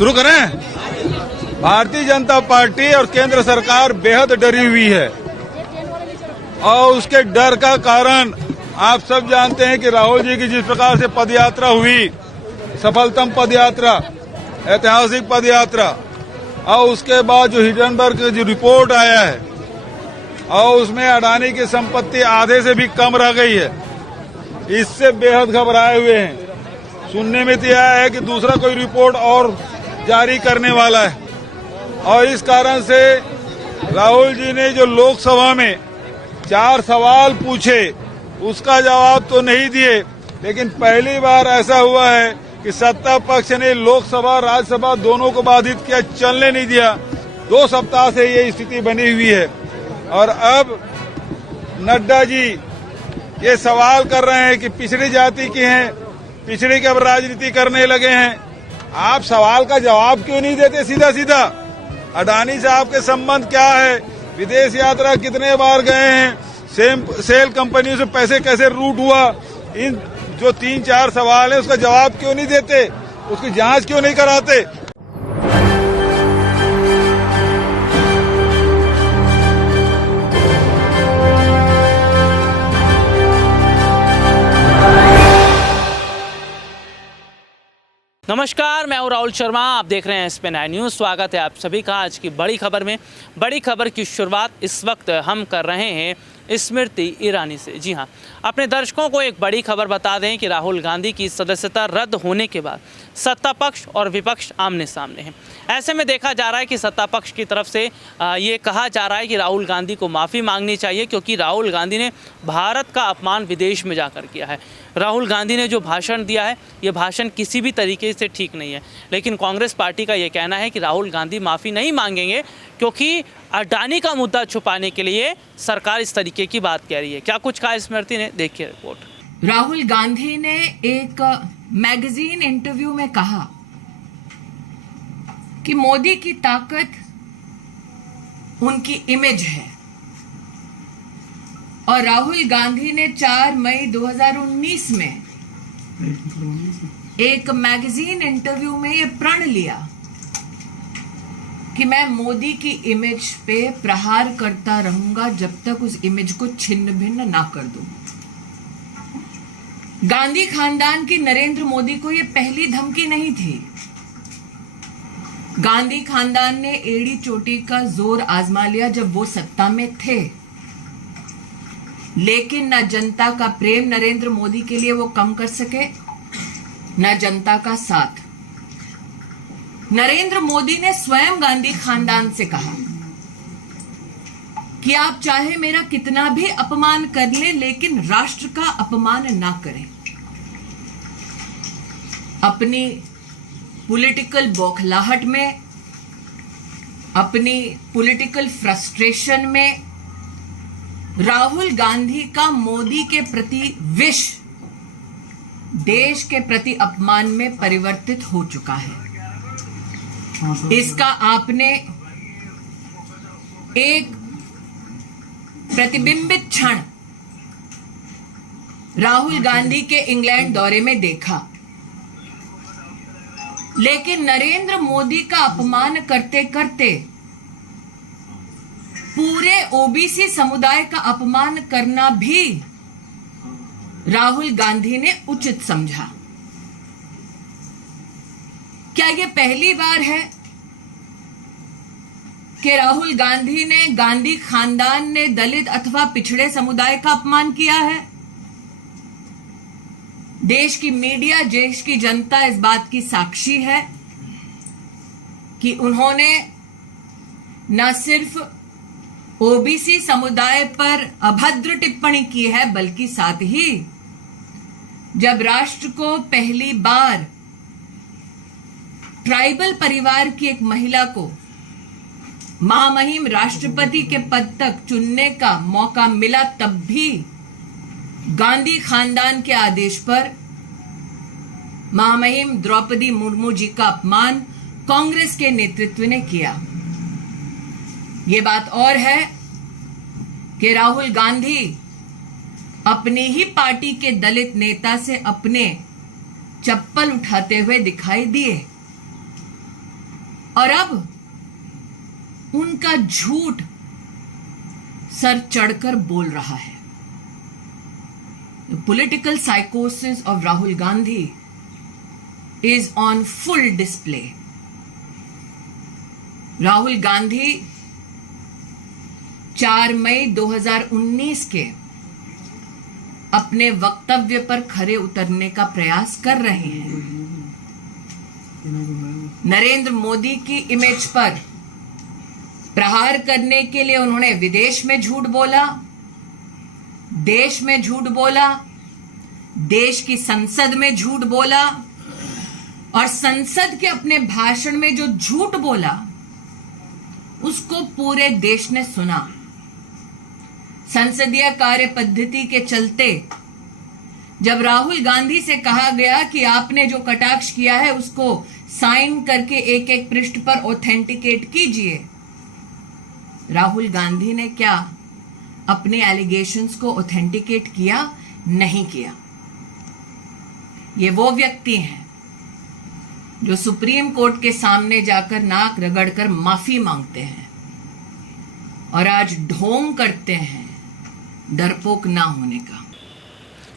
शुरू करें। भारतीय जनता पार्टी और केंद्र सरकार बेहद डरी हुई है और उसके डर का कारण आप सब जानते हैं कि राहुल जी की जिस प्रकार से पदयात्रा हुई, सफलतम पदयात्रा, ऐतिहासिक पदयात्रा, और उसके बाद जो हिंडनबर्ग का जो रिपोर्ट आया है और उसमें अडानी की संपत्ति आधे से भी कम रह गई है, इससे बेहद घबराए हुए हैं। सुनने में तो यह है कि दूसरा कोई रिपोर्ट और जारी करने वाला है और इस कारण से राहुल जी ने जो लोकसभा में 4 सवाल पूछे उसका जवाब तो नहीं दिए, लेकिन पहली बार ऐसा हुआ है कि सत्ता पक्ष ने लोकसभा राज्यसभा दोनों को बाधित किया, चलने नहीं दिया। 2 सप्ताह से ये स्थिति बनी हुई है और अब नड्डा जी ये सवाल कर रहे हैं कि पिछड़ी जाति की हैं, पिछड़ी की अब राजनीति करने लगे हैं। आप सवाल का जवाब क्यों नहीं देते सीधा सीधा? अडानी से आपके संबंध क्या है? विदेश यात्रा कितने बार गए हैं? सेल कंपनियों से पैसे कैसे रूट हुआ? इन जो 3-4 सवाल है उसका जवाब क्यों नहीं देते? उसकी जांच क्यों नहीं कराते? नमस्कार, मैं हूं राहुल शर्मा। आप देख रहे हैं SPN न्यूज़। स्वागत है आप सभी का आज की बड़ी खबर में। बड़ी खबर की शुरुआत इस वक्त हम कर रहे हैं स्मृति ईरानी से। जी हां, अपने दर्शकों को एक बड़ी खबर बता दें कि राहुल गांधी की सदस्यता रद्द होने के बाद सत्ता पक्ष और विपक्ष आमने सामने हैं। ऐसे में देखा जा रहा है कि सत्ता पक्ष की तरफ से ये कहा जा रहा है कि राहुल गांधी को माफ़ी मांगनी चाहिए, क्योंकि राहुल गांधी ने भारत का अपमान विदेश में जाकर किया है। राहुल गांधी ने जो भाषण दिया है, ये भाषण किसी भी तरीके से ठीक नहीं है। लेकिन कांग्रेस पार्टी का ये कहना है कि राहुल गांधी माफ़ी नहीं मांगेंगे, क्योंकि अडानी का मुद्दा छुपाने के लिए सरकार इस तरीके की बात कह रही है। क्या कुछ कहा स्मृति ने, देखिए रिपोर्ट। राहुल गांधी ने एक मैगजीन इंटरव्यू में कहा कि मोदी की ताकत उनकी इमेज है, और राहुल गांधी ने 4 मई 2019 में एक मैगजीन इंटरव्यू में ये प्रण लिया कि मैं मोदी की इमेज पे प्रहार करता रहूंगा जब तक उस इमेज को छिन्न भिन्न ना कर दूं। गांधी खानदान की नरेंद्र मोदी को यह पहली धमकी नहीं थी। गांधी खानदान ने एड़ी चोटी का जोर आजमा लिया जब वो सत्ता में थे, लेकिन न जनता का प्रेम नरेंद्र मोदी के लिए वो कम कर सके, न जनता का साथ। नरेंद्र मोदी ने स्वयं गांधी खानदान से कहा कि आप चाहे मेरा कितना भी अपमान कर लें, लेकिन राष्ट्र का अपमान ना करें। अपनी पॉलिटिकल बौखलाहट में, अपनी पॉलिटिकल फ्रस्ट्रेशन में राहुल गांधी का मोदी के प्रति विष देश के प्रति अपमान में परिवर्तित हो चुका है। इसका आपने एक प्रतिबिंबित क्षण राहुल गांधी के इंग्लैंड दौरे में देखा। लेकिन नरेंद्र मोदी का अपमान करते करते पूरे ओबीसी समुदाय का अपमान करना भी राहुल गांधी ने उचित समझा। क्या यह पहली बार है कि राहुल गांधी ने, गांधी खानदान ने दलित अथवा पिछड़े समुदाय का अपमान किया है? देश की मीडिया, देश की जनता इस बात की साक्षी है कि उन्होंने न सिर्फ ओबीसी समुदाय पर अभद्र टिप्पणी की है, बल्कि साथ ही जब राष्ट्र को पहली बार ट्राइबल परिवार की एक महिला को महामहिम राष्ट्रपति के पद तक चुनने का मौका मिला, तब भी गांधी खानदान के आदेश पर महामहिम द्रौपदी मुर्मू जी का अपमान कांग्रेस के नेतृत्व ने किया। ये बात और है कि राहुल गांधी अपनी ही पार्टी के दलित नेता से अपने चप्पल उठाते हुए दिखाई दिए। और अब उनका झूठ सर चढ़कर बोल रहा है। The political psychosis of Rahul Gandhi is on full display. Rahul Gandhi 4 मई 2019 के अपने वक्तव्य पर खरे उतरने का प्रयास कर रहे हैं। नरेंद्र मोदी की इमेज पर प्रहार करने के लिए उन्होंने विदेश में झूठ बोला, देश में झूठ बोला, देश की संसद में झूठ बोला और संसद के अपने भाषण में जो झूठ बोला उसको पूरे देश ने सुना। संसदीय कार्य पद्धति के चलते जब राहुल गांधी से कहा गया कि आपने जो कटाक्ष किया है उसको साइन करके एक एक पृष्ठ पर ऑथेंटिकेट कीजिए, राहुल गांधी ने क्या अपने एलिगेशंस को ऑथेंटिकेट किया? नहीं किया। ये वो व्यक्ति हैं जो सुप्रीम कोर्ट के सामने जाकर नाक रगड़कर माफी मांगते हैं और आज ढोंग करते हैं डरपोक ना होने का।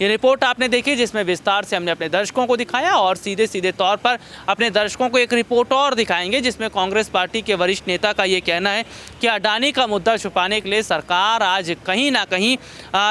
ये रिपोर्ट आपने देखी जिसमें विस्तार से हमने अपने दर्शकों को दिखाया और सीधे सीधे तौर पर अपने दर्शकों को एक रिपोर्ट और दिखाएंगे जिसमें कांग्रेस पार्टी के वरिष्ठ नेता का ये कहना है कि अडानी का मुद्दा छुपाने के लिए सरकार आज कहीं ना कहीं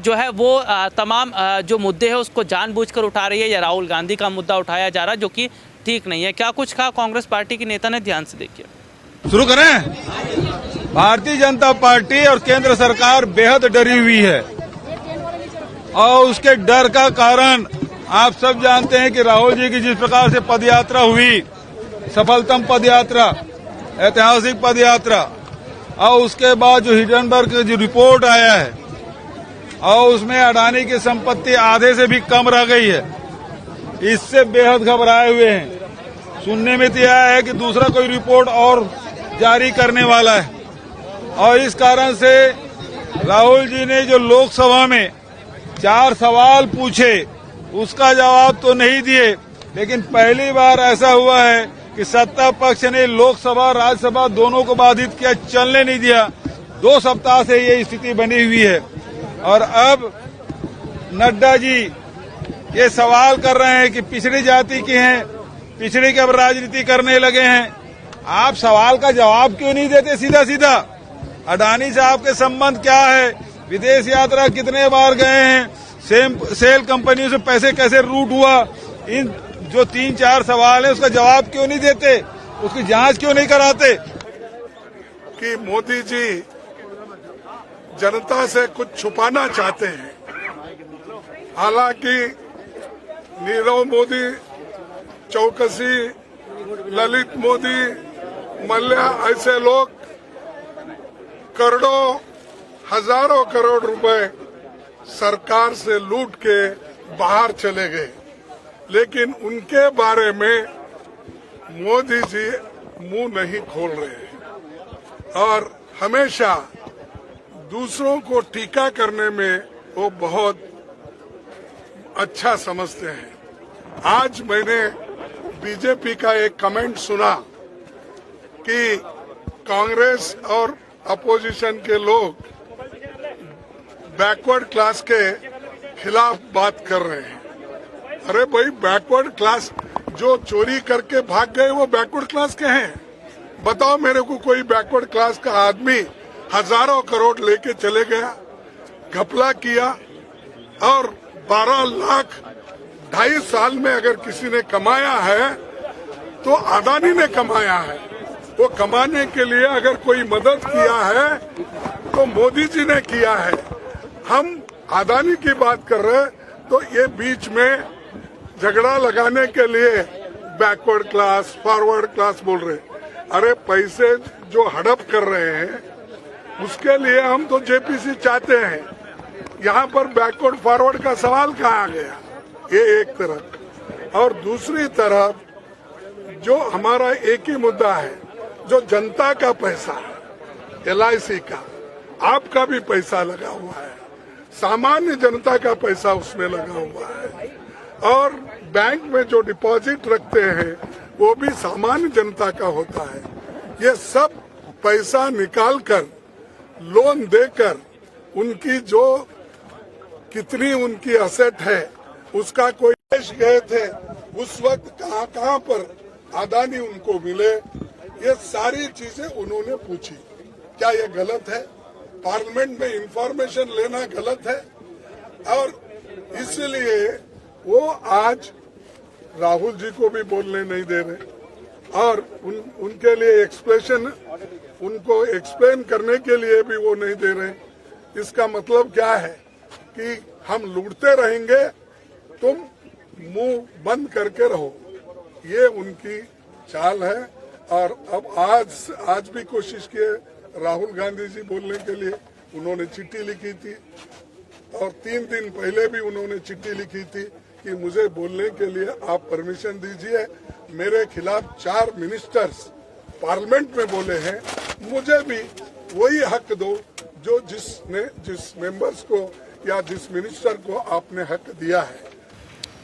जो है वो तमाम जो मुद्दे हैं उसको जानबूझकर उठा रही है या राहुल गांधी का मुद्दा उठाया जा रहा है जो कि ठीक नहीं है। क्या कुछ कहा कांग्रेस पार्टी के नेता ने, ध्यान से देखिए। शुरू करें। भारतीय जनता पार्टी और केंद्र सरकार बेहद डरी हुई है और उसके डर का कारण आप सब जानते हैं कि राहुल जी की जिस प्रकार से पदयात्रा हुई, सफलतम पदयात्रा, ऐतिहासिक पदयात्रा, और उसके बाद जो हिंडनबर्ग का जो रिपोर्ट आया है और उसमें अडानी की संपत्ति आधे से भी कम रह गई है, इससे बेहद घबराए हुए हैं। सुनने में तो यह है कि दूसरा कोई रिपोर्ट और जारी करने वाला है और इस कारण से राहुल जी ने जो लोकसभा में 4 सवाल पूछे उसका जवाब तो नहीं दिए, लेकिन पहली बार ऐसा हुआ है कि सत्ता पक्ष ने लोकसभा राज्यसभा दोनों को बाधित किया, चलने नहीं दिया। 2 सप्ताह से ये स्थिति बनी हुई है और अब नड्डा जी ये सवाल कर रहे हैं कि पिछड़ी जाति की हैं, पिछड़ी के अब राजनीति करने लगे हैं। आप सवाल का जवाब क्यों नहीं देते सीधा सीधा? अडानी से आपके संबंध क्या है? विदेश यात्रा कितने बार गए हैं? सेल कंपनियों से पैसे कैसे रूट हुआ? इन जो 3-4 सवाल है उसका जवाब क्यों नहीं देते? उसकी जांच क्यों नहीं कराते? कि मोदी जी जनता से कुछ छुपाना चाहते हैं। हालांकि नीरव मोदी, चौकसी, ललित मोदी, मल्ल्या ऐसे लोग करोड़ों हजारों करोड़ रुपए सरकार से लूट के बाहर चले गए, लेकिन उनके बारे में मोदी जी मुंह नहीं खोल रहे हैं और हमेशा दूसरों को टीका करने में वो बहुत अच्छा समझते हैं। आज मैंने बीजेपी का एक कमेंट सुना कि कांग्रेस और अपोजिशन के लोग बैकवर्ड क्लास के खिलाफ बात कर रहे हैं। अरे भाई, बैकवर्ड क्लास जो चोरी करके भाग गए वो बैकवर्ड क्लास के हैं? बताओ मेरे को कोई बैकवर्ड क्लास का आदमी हजारों करोड़ लेके चले गया, घपला किया और 12 लाख 2.5 साल में अगर किसी ने कमाया है तो अडानी ने कमाया है। वो कमाने के लिए अगर कोई मदद किया है तो मोदी जी ने किया है। हम अडानी की बात कर रहे हैं तो ये बीच में झगड़ा लगाने के लिए बैकवर्ड क्लास, फॉरवर्ड क्लास बोल रहे हैं। अरे पैसे जो हड़प कर रहे हैं उसके लिए हम तो जेपीसी चाहते हैं। यहाँ पर बैकवर्ड फॉरवर्ड का सवाल कहाँ आ गया? ये एक तरफ, और दूसरी तरफ जो हमारा एक ही मुद्दा है, जो जनता का पैसा है, LIC का, आपका भी पैसा लगा हुआ है, सामान्य जनता का पैसा उसमें लगा हुआ है, और बैंक में जो डिपॉजिट रखते हैं वो भी सामान्य जनता का होता है। ये सब पैसा निकालकर लोन देकर उनकी जो कितनी उनकी असेट है उसका कोई देश गए थे उस वक्त कहाँ पर अदानी उनको मिले, ये सारी चीजें उन्होंने पूछी। क्या ये गलत है? पार्लियामेंट में इंफॉर्मेशन लेना गलत है? और इसलिए वो आज राहुल जी को भी बोलने नहीं दे रहे और उनके लिए उनको एक्सप्लेन करने के लिए भी वो नहीं दे रहे। इसका मतलब क्या है कि हम लूटते रहेंगे, तुम मुंह बंद करके रहो, ये उनकी चाल है। और अब आज भी कोशिश की है राहुल गांधी जी बोलने के लिए, उन्होंने चिट्ठी लिखी थी और 3 दिन पहले भी उन्होंने चिट्ठी लिखी थी कि मुझे बोलने के लिए आप परमिशन दीजिए। मेरे खिलाफ 4 मिनिस्टर्स पार्लियामेंट में बोले हैं, मुझे भी वही हक दो जो जिस मेंबर्स को या जिस मिनिस्टर को आपने हक दिया है।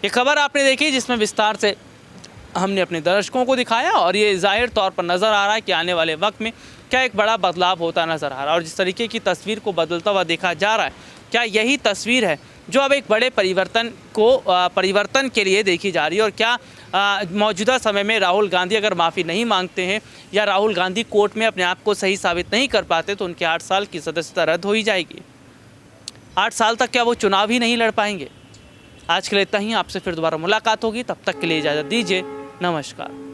ये खबर आपने देखी जिसमें विस्तार से हमने अपने दर्शकों को दिखाया और ये जाहिर तौर पर नज़र आ रहा है कि आने वाले वक्त में क्या एक बड़ा बदलाव होता नज़र आ रहा है। और जिस तरीके की तस्वीर को बदलता हुआ देखा जा रहा है, क्या यही तस्वीर है जो अब एक बड़े परिवर्तन के लिए देखी जा रही है? और क्या मौजूदा समय में राहुल गांधी अगर माफ़ी नहीं मांगते हैं या राहुल गांधी कोर्ट में अपने आप को सही साबित नहीं कर पाते तो उनके 8 साल की सदस्यता रद्द हो ही जाएगी। 8 साल तक क्या वो चुनाव ही नहीं लड़ पाएंगे? आज के लिए इतना ही। आपसे फिर दोबारा मुलाकात होगी, तब तक के लिए इजाज़त दीजिए। नमस्कार।